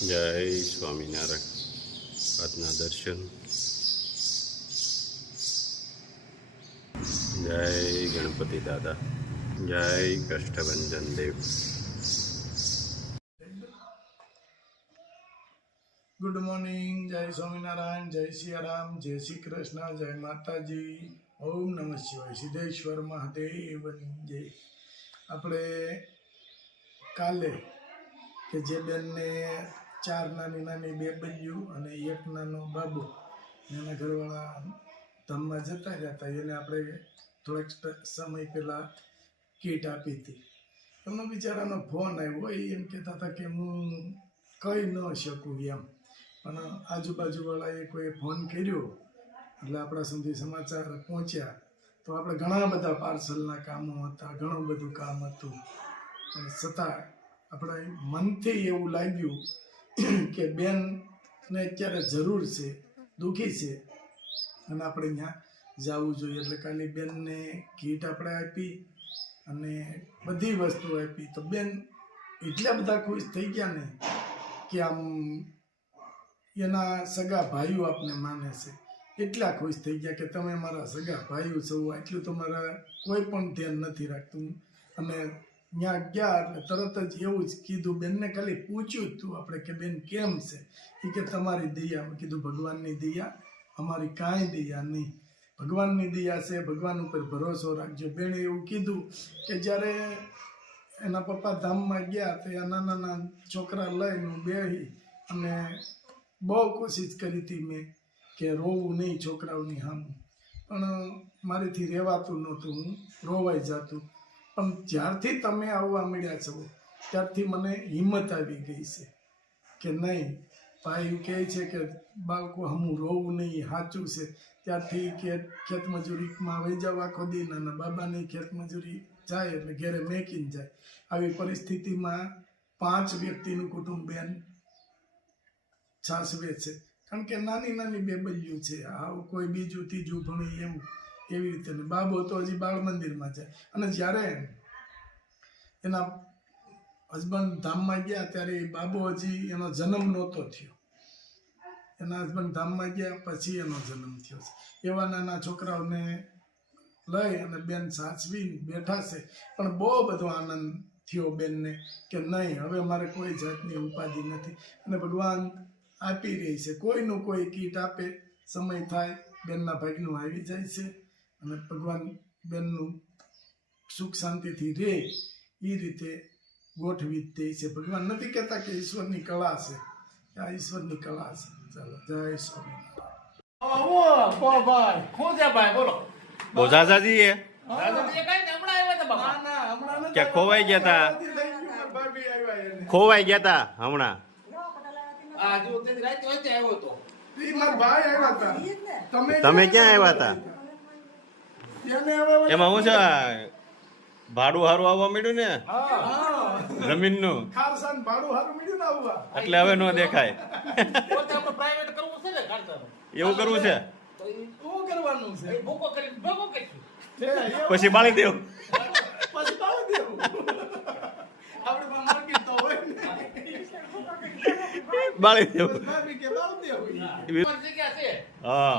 જય સ્વામિનારાયણ. આજના દર્શન. જય ગણપતિ દાદા. જય કષ્ટભંજન દેવ. Good morning. જય સ્વામિનારાયણ, જય સિયારામ, જય શ્રી કૃષ્ણ, જય માતાજી. ઓમ નમઃ શિવાય. સિદ્ધેશ્વર મહાદેવની જય. આપણે કાલે કે જે બેનને 4 નાની નાની બેબીઓ અને 1 નાનો બાબુ એના ઘરવાળા ધામમાં જતા રહ્યા હતા, એને આપણે થોડાક સમય પહેલાં કીટ આપી હતી. એમનો બિચારાનો ફોન આવ્યો. એમ કહેતા હતા કે હું કહી ન શકું એમ, પણ આજુબાજુવાળાએ કોઈ ફોન કર્યો એટલે આપણા સુધી સમાચાર પહોંચ્યા. તો આપણે ઘણા બધા પાર્સલના કામો હતા, ઘણું બધું કામ હતું, પણ છતાં આપણા મનથી એવું લાગ્યું કે બેનને અત્યારે જરૂર છે, દુઃખી છે અને આપણે ત્યાં જવું જોઈએ. એટલે કાલે બેનને કીટ આપણે આપી અને બધી વસ્તુ આપી. તો બેન એટલા બધા ખુશ થઈ ગયા ને કે આમ એના સગા ભાઈઓ આપને માને છે એટલા ખુશ થઈ ગયા કે તમે મારા સગા ભાઈઓ છો, એટલું તમારા કોઈ પણ ધ્યાન નથી રાખતું. અને ત્યાં ગયા એટલે તરત જ એવું જ કીધું. બેનને ખાલી પૂછ્યું જ તું આપણે કે બેન કેમ છે? એ કે તમારી દયા. મેં કીધું ભગવાનની દયા, અમારી કાંઈ દયા નહીં, ભગવાનની દયા છે, ભગવાન ઉપર ભરોસો રાખજો. બેને એવું કીધું કે જ્યારે એના પપ્પા ધામમાં ગયા તો નાના નાના છોકરા લઈને બેહી અને બહુ કોશિશ કરી હતી મેં કે રોવું નહીં છોકરાઓની સામે, પણ મારીથી રહેવાતું નહોતું, હું રોવાઈ જતું. પણ જ્યારથી તમે આવવા મળ્યા છો ત્યારથી મને હિંમત આવી ગઈ છે કે નહીં, ભાઈ કહે છે કે બાળકો હમું રોવું નહીં, સાચું છે. ત્યારથી કે ખેતમજૂરીમાં વહી જાવ આખો દિન, અને બાબાની ખેતમજૂરી જાય એટલે ઘેરે મેકીને જાય. આવી પરિસ્થિતિમાં 5 વ્યક્તિનું કુટુંબ બેન સાસવે છે, કારણ કે નાની નાની બેબલીઓ છે, આવું કોઈ બીજું ત્રીજું ભણી એવું એવી રીતે. બાબો તો હજી બાળ મંદિરમાં જાય. અને જ્યારે એના હસબન્ડ ધામમાં ગયા ત્યારે બાબો હજી એનો જન્મ નહોતો થયો. એના હસબન્ડ ધામમાં ગયા પછી એનો જન્મ થયો છે. એવા નાના છોકરાઓને લઈ અને બેન સાચવી બેઠા છે. પણ બહુ બધો આનંદ થયો બેનને કે નહીં, હવે મારે કોઈ જાતની ઉપાધિ નથી અને ભગવાન આપી રહી છે. કોઈનું કોઈ કીટ આપે, સમય થાય બેનના ભાગનું આવી જાય છે અને ભગવાન બેનનું સુખ શાંતિથી રહે એ રીતે ગોઠવી દે છે. ભગવાન નથી કહેતા કે ઈશ્વરની કળા છે, આ ઈશ્વરની કળા છે. ચાલો, જય સ્વામિનારાયણ. બહુ ઝાઝાજી એ કે ખોવાઈ ગયા તા, ખોવાઈ ગયા તા હમણાં. તમે ક્યાં આવ્યા હતા? એમાં હું છે ભાડું સારું આવવા મળ્યું ને જમીનનું, એટલે હવે ન દેખાય. એવું કરવું છે પછી બાળી દેવું. બાળી દેવું. હા,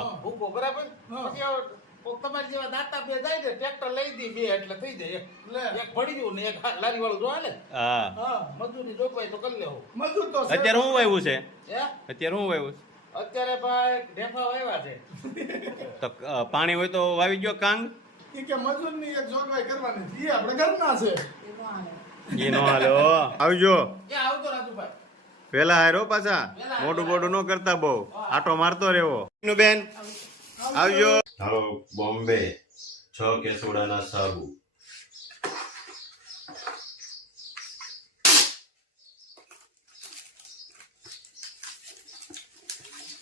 તમારી જેવા દાતા બે જાય ને ટ્રેક્ટર લઈ દી બે એટલે થઈ જાય. એક પડી ગયું ને એક લારી વાળું જો હાલે. હા, મજૂરી જોગવાઈ તો કરી લેવું. મજૂર તો અત્યારે હું વાવ્યું છે? હે, અત્યારે હું વાવ્યું? અત્યારે ભાઈ ઢેફા વાવ્યા છે. તો પાણી હોય તો વાવી ગયો કાંગ. એ કે મજૂરની એક જોગવાઈ કરવાની છે, એ આપણે ઘરના છે. એ નો હાલો. આવજો ક્યાં આવતો રાજુભાઈ? પેલા હારો પાછા મોટું મોટું ન કરતા, બહુ આટો મારતો રહેવો. બેન આવજો. હાલો, બોમ્બે 6 કેસુડાના સાબુ.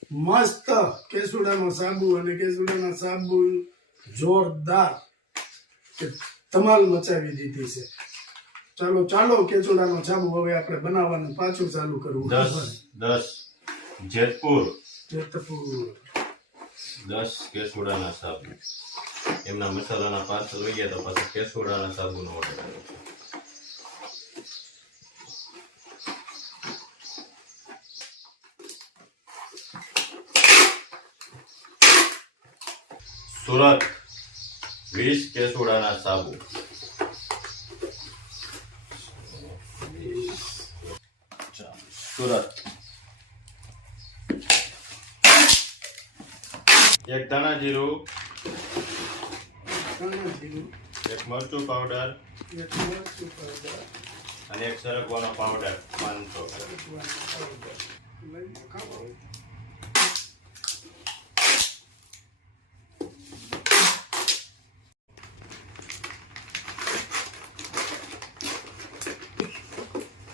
મસ્ત કેસુડાનો સાબુ, અને કેસુડાના સાબુ જોરદાર ધમાલ મચાવી દીધી છે. ચાલો ચાલો, કેસુડાનો સાબુ હવે આપણે બનાવવાનું પાછું ચાલુ કરવું. 10 જેતપુર 10 કેસુડાના સાબુ. એમના મસાલાના પાર્સલ લઈ ગયા તો પાછા કેસુડાના સાબુનો ઓર્ડર આવ્યો છે. સુરત 20 કેસુડાના સાબુ. સુરત. એક ધાણા જીરું, એક મરચું પાવડર અને એક સરગવાનો પાવડર 500.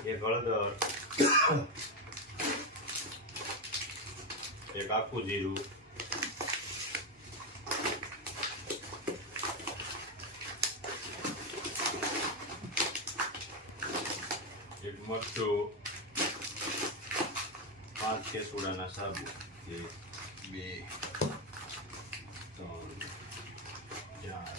એક હળદર, એક આખું જીરું, એક મરચું, 5 કેસુડાના સાબુ. 1 2 3 4.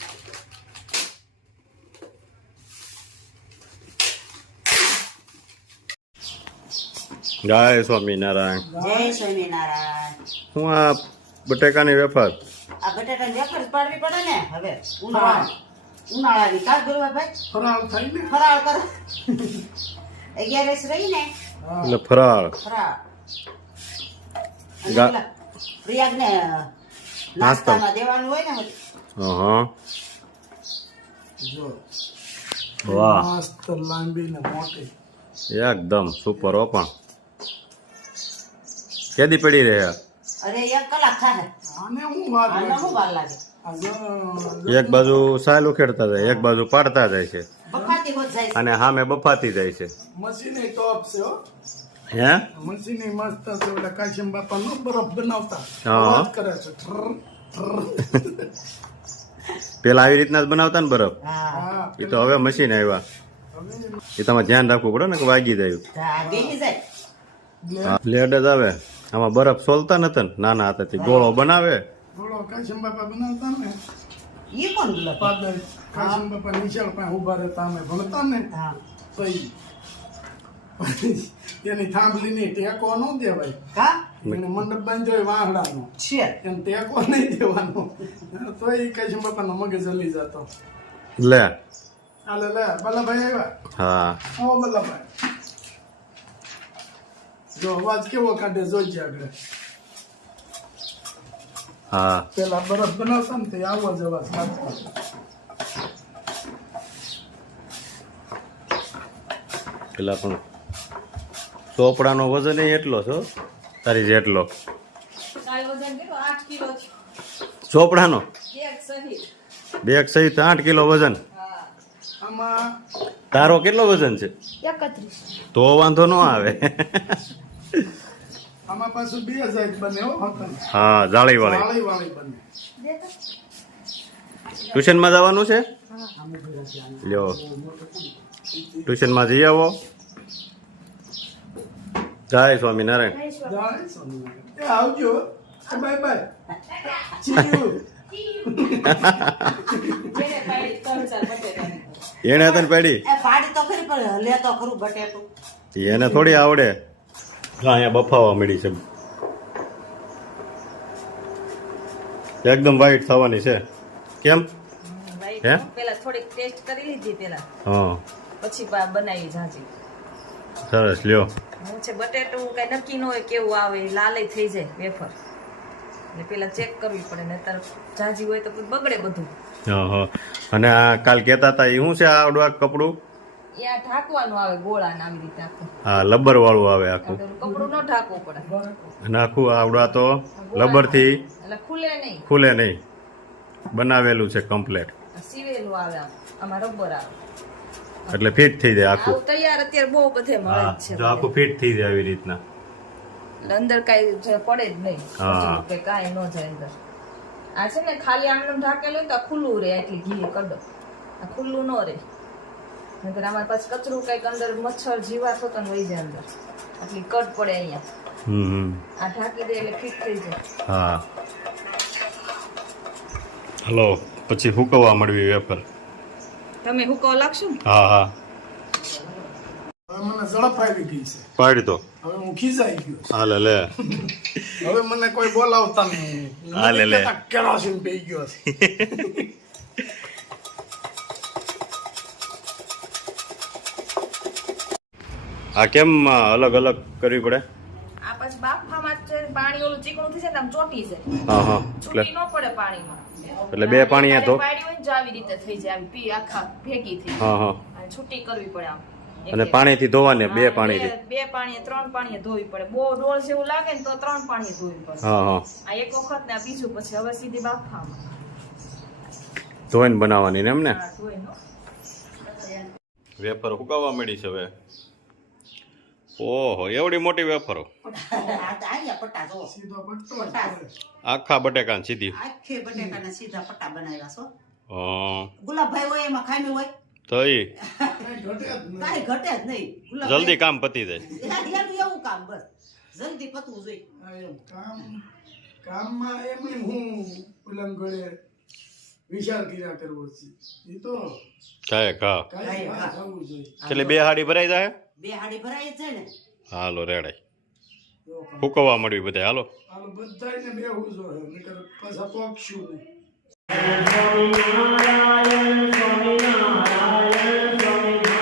જય સ્વામિનારાયણ. જય સ્વામિનારાયણ. હું આ બટેકાની વેફર. આ બટાટાની વેફર જ પાડવી પડે ને હવે ઉનાળાની કાલ ગુરુવાર ભાઈ ફરાળ થાય ને ફરાળ કરો 11 રહી ને એટલે ફરાળ. ફરાળ ગા- પ્રિયાગ ને નાસ્તામાં દેવાનું હોય ને બધું. હા. જો વાહ, મસ્ત લાંબી ને મોટી. એકદમ સુપર. હો પણ કેદી પડી રહ્યા? અરે 1 કલાક થાય આને હું વાત આને કરું? શું વાર લાગે આ જો એક બાજુ સાલ ઉખેડતા જાય, એક બાજુ પાડતા જાય છે, બફાતી હોત જાય છે. અને સામે બફાતી જાય છે. મશીન ટોપ છે હો. હે? મશીન મસ્ત છે. ઓલા કાશીમ બાપા નો બરફ બનાવતા હા. અવાજ કરે છે ઠર, ઠર. પેલા આવી રીતના જ બનાવતા ને બરફ. હા હા એ તો હવે મશીન આવ્યા. એ તમારે ધ્યાન રાખવું પડે ને કે વાગી જાય. હા બેસી જાય લેડ જ આવે. આમાં બરફ સોલતા નતા ને, નાના હતા ગોળો બનાવે. થોડો કાશીમ બાપા બનાવતા ને ઈ કોણ બોલે? પાદર કાશીમ બાપા નિશાળ પાસે ઉભા રહેતા અમે ભણતા ને હા પછી તેની થાંભલીની ટેકો ન દેવાય. હા એને મંડપ બાંધ્યો વાહડાનો છે એને ટેકો નહીં દેવાનો. તો એ કાશીમ બાપાનો મગજ હલી જતો. લે. હાલે લે બલ્લાભાઈ આવ્યા. હા. આવો બલ્લાભાઈ. જો અવાજ કેવો કાઢે જોઈજે આગળ. હા. પેલા બરફ બનાવતા ને તે આવો જ અવાજ કાઢતો. પેલા પણ ચોપડાનો વજન એટલો છો તારી જેટલો. ચોપડાનો બેગ સહિત 8 કિલો વજન. આમાં તારો કેટલો વજન છે? 31. તો વાંધો ન આવે. આમાં પાછું 2000 બને હો વખત. હા, જાળી વાળી. વાળી વાળી બને. ટ્યુશનમાં જવાનું છે? લ્યો, ટ્યુશનમાં જઈ આવો. જય સ્વામિનારાયણ. જય સ્વામિનારાયણ. એ આવજો. Bye bye. ચીયું. એને તને પડી એ પાડી તો ખરી પણ લે તો ખરું બટેટું. એને થોડી આવડે. જો અહીંયા બફાવા મળી છે, એકદમ વ્હાઈટ થવાની છે. કેમ? હે? પેલા થોડીક ટેસ્ટ કરી લીધી પેલા, હા, પછી બનાવી ઝાંઝી. સરસ. લ્યો. હું છે બટેટું કઈ નક્કી ન હોય કેવું આવે, લાલય થઈ જાય વેફર, એટલે પેલા ચેક કરવી પડે, નહીતર ઝાંઝી હોય તો બગડે બધું. હા હા. અને આ કાલ કહેતા હતા એ શું છે આવડું આ કપડું? ત્યાં ઢાંકવાનું આવે ગોળા આવી રીતે આખું. હા, લબર વાળું આવે આખું. આપણે કપડું ન ઢાંકવું પડે, અને આખું આવડા તો લબરથી એટલે ખુલે નહીં. ખુલે નહીં. બનાવેલું છે કમ્પ્લેટ, સીવેલું આવે આમાં રબર આવે, એટલે ફિટ થઈ જાય આખું. આવું તૈયાર અત્યારે બહુ બધે મળે હા, જ છે. જો આખું ફિટ થઈ જાય આવી રીતના. એટલે અંદર કાંઈ પડે જ નહીં, હા. કે કાંઈ ન જાય અંદર. આ છે ને ખાલી આમનું ઢાકેલું હોય તો આ ખુલ્લું રહે, આટલી ઘી કડક, આ ખુલ્લું ન રહે. નહીંતર આમાં પાછું કચરું કંઈક અંદર મચ્છર જીવાત હોતો ને વહી જાય અંદર, આટલી કટ પડે અહીંયા. આ ઢાંકી દે એટલે ફિટ થઈ જાય. હા. હલો, પછી હુકવવા મળવી વેફર. તમે હુકો લાગશો ને? હા હા. હવે મને ઝડપ આવી ગઈ છે. પાડી તો હવે હું ખીજાઈ ગયો છું. હાલે લે હવે મને કોઈ બોલાવતા નહીં. હાલે લે. કેરોસીન પી ગયો છે. આ કેમ અલગ અલગ કરવી પડે? આ પછી બાફામાં જ પાણી ઓલું ચીકણું થઈ જાય ને આમ ચોટી જાય, હા હા એટલે છૂટી ન પડે પાણીમાં. એટલે બે પાણી એ ધો. પાડી હોય ને જો આવી રીતે થઈ જાય, આવી પી આખા ભેગી થઈ હા હા અને છૂટી કરવી પડે આમ. અને પાણીથી ધોવાને બે હા, પાણીથી. બે પાણીએ 3 પાણીએ ધોવી પડે. બહુ ડોળ જેવું લાગે ને તો 3 પાણીએ ધોવી પડે. હા હા આ એક વખત ને આ બીજું, પછી હવે સીધી બાફામાં. ધોઈને બનાવવાની ને એમ ને? હા, ધોઈને હો. વેફર હુકાવા મળી છે હવે. ઓહો એવડી મોટી વેફરો, પટ્ટા જો સીધો પટ્ટો જ પટ્ટા. પડે. આખા બટેકા સીધી. આખે બટેકાના સીધા પટ્ટા બનાવ્યા છો. હા ગુલાબભાઈ હોય એમાં ખામી હોય થઈ કાંઈ ઘટે જ નહીં. કાંઈ ઘટે જ નહીં. જલ્દી કામ પતી જાય. એનું એવું કામ બસ જલ્દી પતવું જોઈએ. આ એમ કામમાં એમની હું પેલા ઘરે વિચાર કર્યા કરવો છે. એ તો કાંઈ ખા કાંઈ બહાર થવું જોઈએ. એટલે બે હાડી ભરાઈ જાય. બે હાડી ભરાય જ છે ને. હાલો રેડાય જો કામ. હુકવવા મળ્યું બધા. હાલો હાલો બધાયને બેહવું જોઈએ. નહીંતર પાછા પોગશું નહીં. સ્વામિનારાયણ સ્વામિનારાયણ સ્વામિનારાયણ